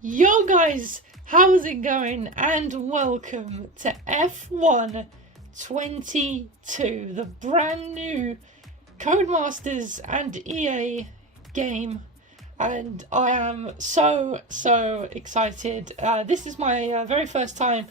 Yo guys, how's it going? And welcome to F1 22, the brand new Codemasters and EA game. And I am so excited. This is my very first time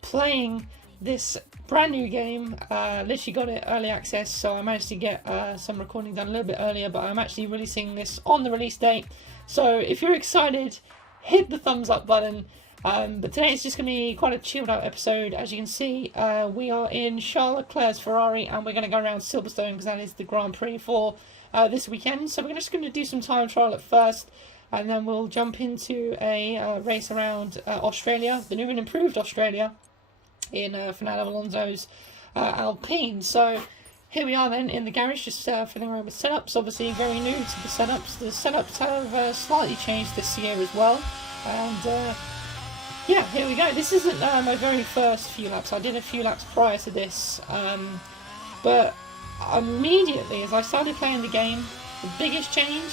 playing this brand new game. Literally got it early access, so I managed to get some recording done a little bit earlier, but I'm actually releasing this on the release date. So if you're excited, hit the thumbs up button. But today it's just going to be quite a chilled out episode. As you can see, we are in Charles Leclerc's Ferrari, and we're going to go around Silverstone because that is the Grand Prix for this weekend. So we're just going to do some time trial at first, and then we'll jump into a race around Australia, the new and improved Australia, in Fernando Alonso's Alpine. So here we are then in the garage, just fiddling around with setups. Obviously very new to the setups. The setups have slightly changed this year as well. And yeah, here we go. This isn't my very first few laps. I did a few laps prior to this. But immediately as I started playing the game, the biggest change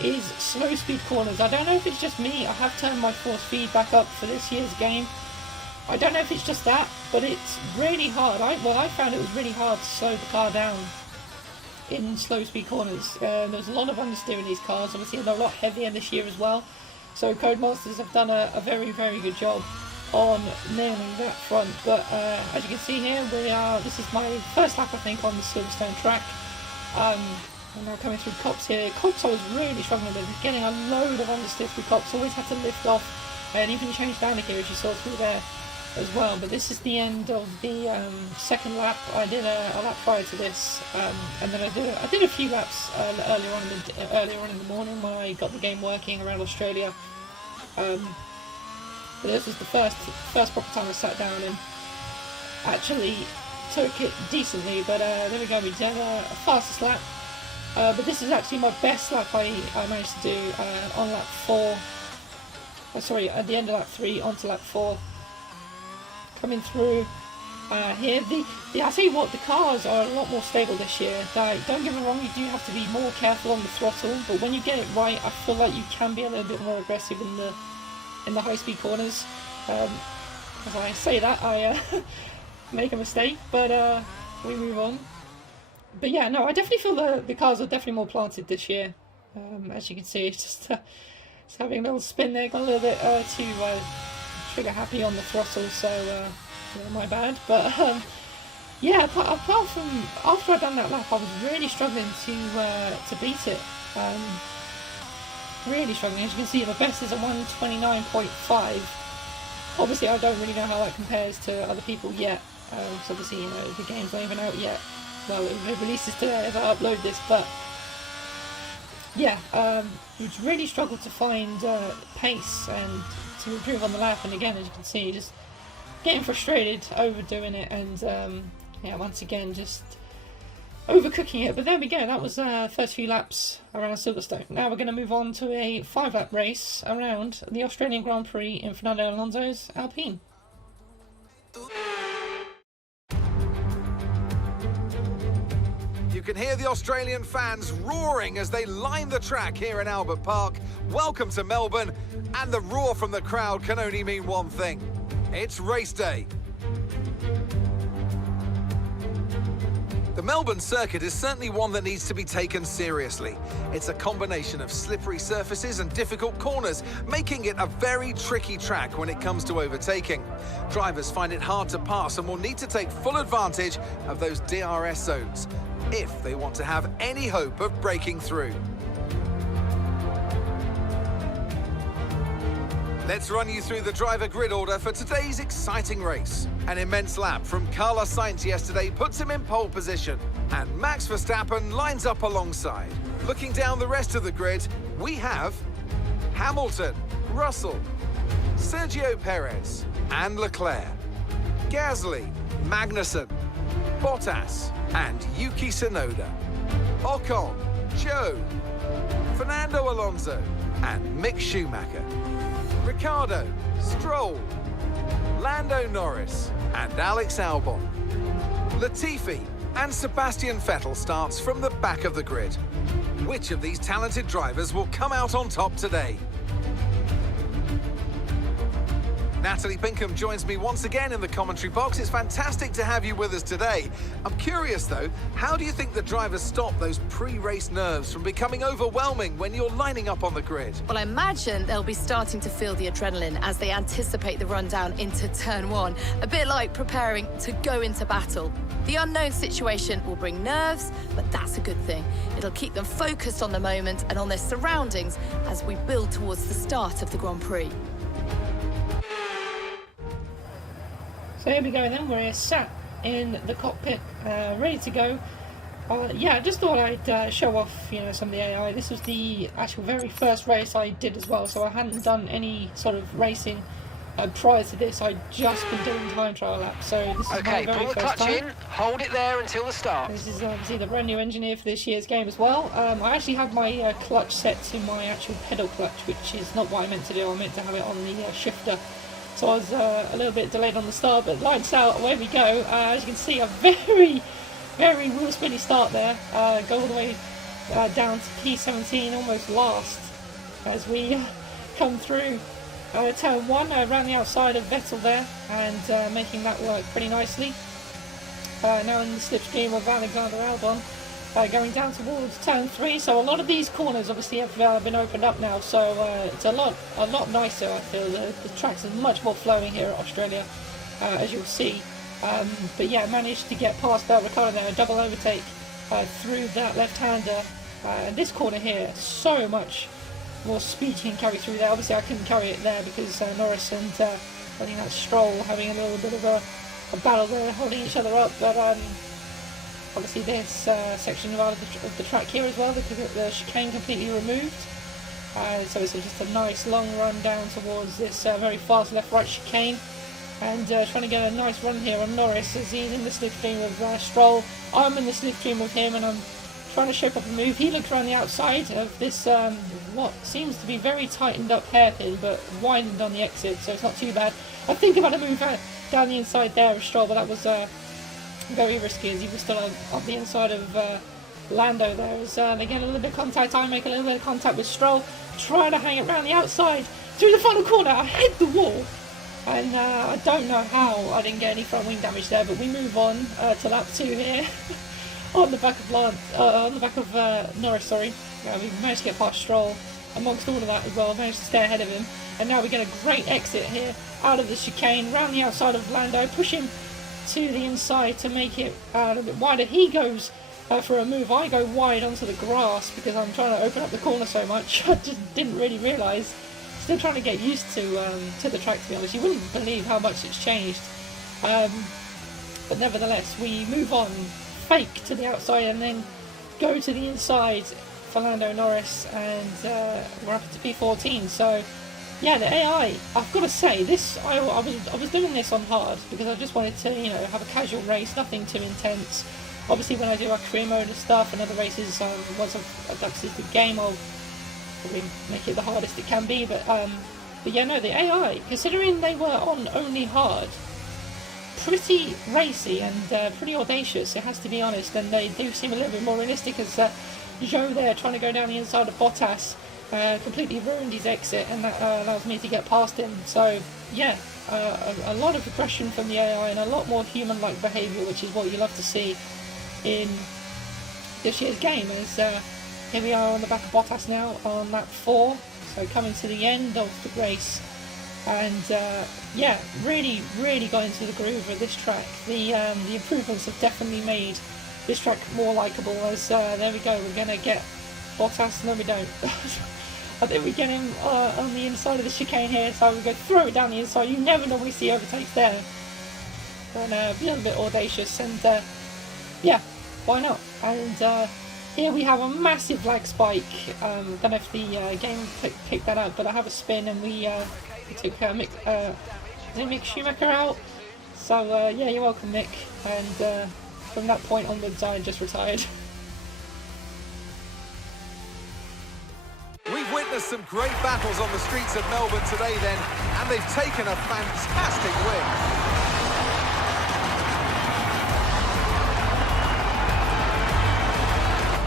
is slow speed corners. I don't know if it's just me. I have turned my force feed back up for this year's game. I don't know if it's just that, but it's really hard. I found it was really hard to slow the car down in slow speed corners. There's a lot of understeer in these cars. Obviously they're a lot heavier this year as well. So Codemasters have done a very good job on nailing that front. But as you can see here, this is my first lap I think on the Silverstone track. I'm now coming through Copse here. Copse I was really struggling with, getting a load of understeer through Copse. Always had to lift off and even change down here as you saw through there as well. But this is the end of the second lap. I did a lap prior to this, and then I did a few laps earlier on in the morning when I got the game working around Australia. But this was the first proper time I sat down and actually took it decently. But there we go. We did a fastest lap. But this is actually my best lap I managed to do on lap 4. Sorry, at the end of lap 3 onto lap 4. Coming through here, I tell you what, the cars are a lot more stable this year. Don't get me wrong, you do have to be more careful on the throttle, but when you get it right, I feel like you can be a little bit more aggressive in the high speed corners. As I say that, I make a mistake, but we move on. But yeah, no, I definitely feel the cars are definitely more planted this year. As you can see, it's just having a little spin there, got a little bit too trigger happy on the throttle, so yeah, my bad. But yeah, apart from after I'd done that lap, I was really struggling to beat it. Really struggling. As you can see, the best is a 129.5. Obviously, I don't really know how that compares to other people yet. So obviously, you know, the game's not even out yet. Well, it releases today if I upload this, but yeah, it's really struggled to find pace and to improve on the lap. And again, as you can see, just getting frustrated, overdoing it, and yeah, once again, just overcooking it. But there we go, that was first few laps around Silverstone. Now we're going to move on to a 5-lap race around the Australian Grand Prix in Fernando Alonso's Alpine. You can hear the Australian fans roaring as they line the track here in Albert Park. Welcome to Melbourne, and the roar from the crowd can only mean one thing. It's race day. The Melbourne circuit is certainly one that needs to be taken seriously. It's a combination of slippery surfaces and difficult corners, making it a very tricky track when it comes to overtaking. Drivers find it hard to pass and will need to take full advantage of those DRS zones if they want to have any hope of breaking through. Let's run you through the driver grid order for today's exciting race. An immense lap from Carlos Sainz yesterday puts him in pole position, and Max Verstappen lines up alongside. Looking down the rest of the grid, we have Hamilton, Russell, Sergio Perez and Leclerc, Gasly, Magnussen, Bottas and Yuki Tsunoda, Ocon, Zhou, Fernando Alonso and Mick Schumacher, Ricciardo, Stroll, Lando Norris and Alex Albon, Latifi and Sebastian Vettel starts from the back of the grid. Which of these talented drivers will come out on top today? Natalie Pinkham joins me once again in the commentary box. It's fantastic to have you with us today. I'm curious though, how do you think the drivers stop those pre-race nerves from becoming overwhelming when you're lining up on the grid? Well, I imagine they'll be starting to feel the adrenaline as they anticipate the rundown into turn one, a bit like preparing to go into battle. The unknown situation will bring nerves, but that's a good thing. It'll keep them focused on the moment and on their surroundings as we build towards the start of the Grand Prix. So here we go then, we're sat in the cockpit, ready to go. Yeah, I just thought I'd show off, some of the AI. This was the actual very first race I did as well, so I hadn't done any sort of racing prior to this. I'd just been doing time trial laps, so this is my very pull the first clutch time. in, hold it there until the start. This is obviously the brand new engineer for this year's game as well. I actually have my clutch set to my actual pedal clutch, which is not what I meant to do. I meant to have it on the shifter. So I was a little bit delayed on the start, but lights out, away we go. As you can see, a very, very wheel spinny start there. Go all the way down to P17, almost last, as we come through turn one, around the outside of Vettel there, and making that work pretty nicely. Now in the slipstream of Alexander Albon. Going down towards turn 3, so a lot of these corners obviously have been opened up now, so it's a lot nicer. I feel the tracks are much more flowing here at Australia, as you'll see. But yeah, managed to get past Ricardo there, a double overtake through that left-hander. And this corner here, so much more speed you can carry through there. Obviously I couldn't carry it there because Norris and I think that's Stroll having a little bit of a battle there, holding each other up, but obviously this section of the track here as well, the chicane completely removed. So it's just a nice long run down towards this very fast left-right chicane. And trying to get a nice run here on Norris as he's in the slipstream of Stroll. I'm in the slipstream with him and I'm trying to shape up a move. He looks around the outside of this, what seems to be very tightened up hairpin, but widened on the exit, so it's not too bad. I think about a move down the inside there of Stroll, but that was very risky as he was still on the inside of Lando there. As they get a little bit of contact, I make a little bit of contact with Stroll, try to hang it around the outside through the final corner. I hit the wall, and I don't know how I didn't get any front wing damage there, but we move on to lap 2 here. on the back of Norris, sorry. We managed to get past Stroll amongst all of that as well, managed to stay ahead of him, and now we get a great exit here out of the chicane, round the outside of Lando, push him to the inside to make it a little bit wider. He goes for a move. I go wide onto the grass because I'm trying to open up the corner so much. I just didn't really realise. Still trying to get used to the track, to be honest. You wouldn't believe how much it's changed. But nevertheless, we move on, fake to the outside and then go to the inside for Lando Norris, and we're up to P14. So yeah, the AI, I've got to say, this I was doing this on hard because I just wanted to, have a casual race, nothing too intense. Obviously, when I do our career mode and stuff and other races, once I've adapted the game, I'll probably make it the hardest it can be. But yeah, no, the AI, considering they were on only hard, pretty racy and pretty audacious, it has to be honest, and they do seem a little bit more realistic as Zhou there trying to go down the inside of Bottas. Completely ruined his exit, and that allows me to get past him. So yeah, a lot of aggression from the AI and a lot more human-like behaviour, which is what you love to see in this year's game. As here we are on the back of Bottas now on lap 4, so coming to the end of the race, and yeah, really got into the groove of this track. The improvements have definitely made this track more likeable. As there we go, we're gonna get Bottas. No, we don't. I think we get him on the inside of the chicane here, so we go throw it down the inside. You never normally see overtakes there, but a little bit audacious, and yeah, why not? And here we have a massive lag spike. Don't know if the game picked that up, but I have a spin, and we took Mick Schumacher out. So yeah, you're welcome, Mick. And from that point onwards, I just retired. We've witnessed some great battles on the streets of Melbourne today then, and they've taken a fantastic win.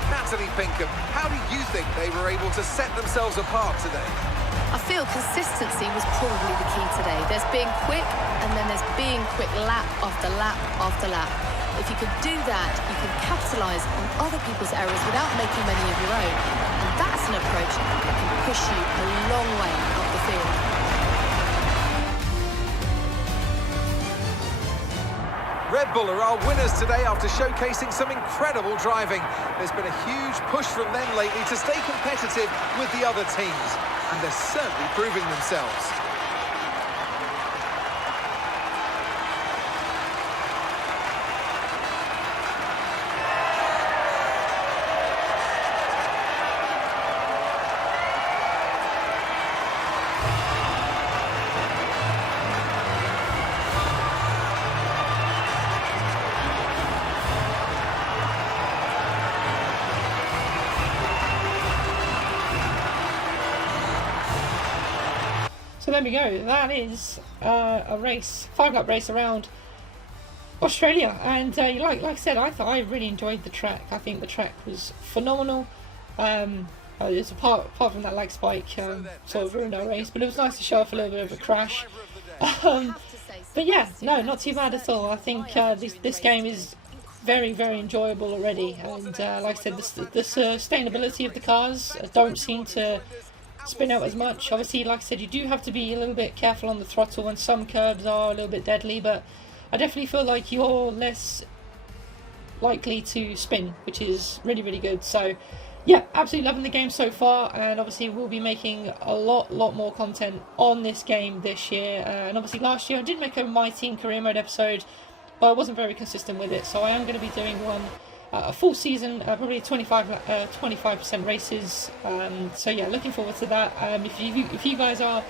Natalie Pinkham, how do you think they were able to set themselves apart today? I feel consistency was probably the key today. There's being quick, and then there's being quick lap after lap after lap. If you can do that, you can capitalise on other people's errors without making many of your own. And that's an approach that can push you a long way up the field. Red Bull are our winners today after showcasing some incredible driving. There's been a huge push from them lately to stay competitive with the other teams, and they're certainly proving themselves. So there we go, that is a race, 5-lap race around Australia, and like I said, I really enjoyed the track. I think the track was phenomenal. It's apart from that lag spike sort of ruined our race, but it was nice to show off a little bit of a crash. But yeah, no, not too bad at all. I think this game is very, very enjoyable already, and like I said, the sustainability of the cars don't seem to spin out as much. Obviously, like I said, you do have to be a little bit careful on the throttle, and some curbs are a little bit deadly, but I definitely feel like you're less likely to spin, which is really, really good. So yeah, absolutely loving the game so far, and obviously we'll be making a lot more content on this game this year. And obviously last year I did make a My Team Career Mode episode, but I wasn't very consistent with it, so I am going to be doing one a full season, probably 25% races. So yeah, looking forward to that. If you guys are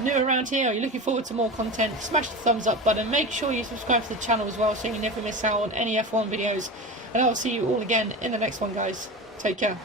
new around here, or you're looking forward to more content, smash the thumbs up button. Make sure you subscribe to the channel as well, so you never miss out on any F1 videos. And I'll see you all again in the next one, guys. Take care.